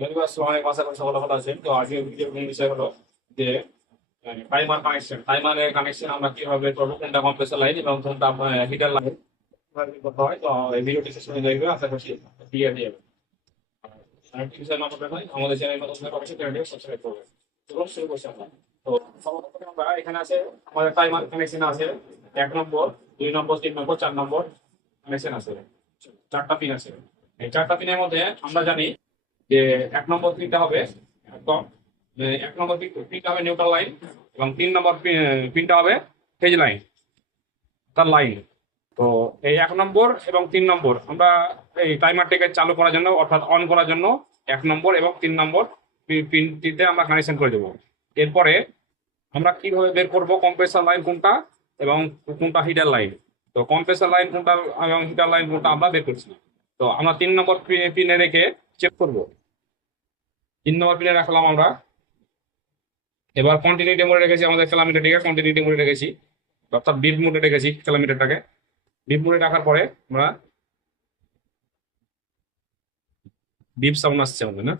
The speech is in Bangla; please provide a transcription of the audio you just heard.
ভালো আছেন তো আজকের ভিডিওর মূল বিষয় হলো যে টাইমার কানেকশন টাইমারের কানেকশন আমরা কীভাবে করব, কোনটা কম্প্রেসার লাইন এবং কোনটা হিটার লাইন হয় আশা করছি অবশ্যই তো এখানে আছে, আমাদের টাইমার কানেকশন আছে, এক নম্বর, দুই নম্বর, তিন নম্বর, চার নম্বর কানেকশন আছে। চারটা পিন আছে। এই চারটা পিনের মধ্যে আমরা জানি যে এক নম্বর পিনটা হবে একদম এক নম্বর পিন- পিনটা হবে নিউট্রাল লাইন এবং তিন নম্বর পিনটা হবে ফেজ লাইন তার লাইন তো এই এক নম্বর এবং তিন নম্বর, আমরা এই টাইমারটিকে চালু করার জন্য, অর্থাৎ অন করার জন্য এক নম্বর এবং তিন নম্বর পিনটিতে আমরা কানেকশন করে দেবো। এরপরে আমরা কীভাবে বের করব কম্প্রেসার লাইন কোনটা এবং কোনটা হিটার লাইন তো কম্প্রেসার লাইন কোনটা এবং হিটার লাইন কোনটা আমরা বের করছি তো আমরা তিন নম্বর পিনে রেখে চেক করব। তিন নম্বর পিনে রাখলাম আমরা। এবার কন্টিনিউটি মোডে রেখেছি আমাদের ক্যালামিটারটিকে কন্টিনিউটি মোডে রেখেছি। অর্থাৎ বিপ মোডে রেখেছি ক্যালামিটারটাকে বিপ মোডে রাখার পরে আমরা বিপ সাউন্ড আসছে আমাদের, না?